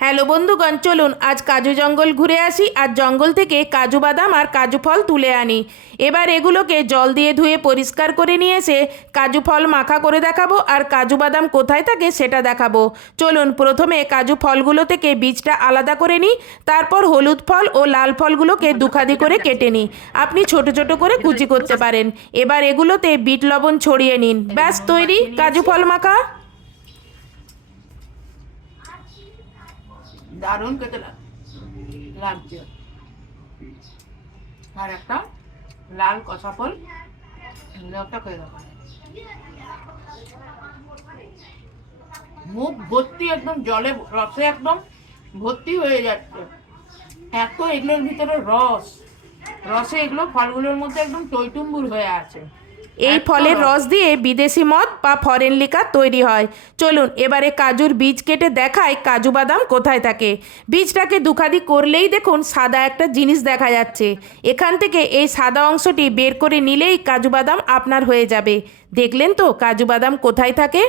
Hello বন্ধুগণ, চলুন আজ কাজু জঙ্গল ঘুরে আসি আর জঙ্গল থেকে কাজু বাদাম আর কাজু ফল তুলে আনি। এবার এগুলোকে জল দিয়ে ধুয়ে পরিষ্কার করে নিয়ে এসে কাজু ফল মাখা করে দেখাবো আর কাজু বাদাম কোথায় থাকে সেটা দেখাবো। চলুন প্রথমে কাজু ফলগুলো থেকে বীজটা আলাদা করে নিই, তারপর হলুদ ফল ও লাল ফলগুলোকে দুখাদি করে কেটে নিই। আপনি ছোট ছোট করে কুচি করতে পারেন। এবার এগুলোতে বিট লবণ ছড়িয়ে নিন, ব্যাস তৈরি কাজু ফল মাখা। দারুণ খেতে লাগছে। আর একটা লাল কষা ফল একটা খেয়ে দেবো। মুখ ভর্তি একদম জলে রসে একদম ভর্তি হয়ে যাচ্ছে। এত এগুলোর ভিতরে রসে এগুলো ফলগুলোর মধ্যে একদম টইটুম্বুর হয়ে আছে। এই ফলের রস দিয়ে বিদেশি মদ বা ফরেন লিকার তৈরি হয়। চলুন এবারে কাজুর বীজ কেটে দেখায় কাজু বাদাম কোথায় থাকে। বীজটাকে দুখাদি করলেই দেখুন সাদা একটা জিনিস দেখা যাচ্ছে। এখান থেকে এই সাদা অংশটি বের করে নিলেই কাজু বাদাম আপনার হয়ে যাবে। দেখলেন তো কাজু বাদাম কোথায় থাকে।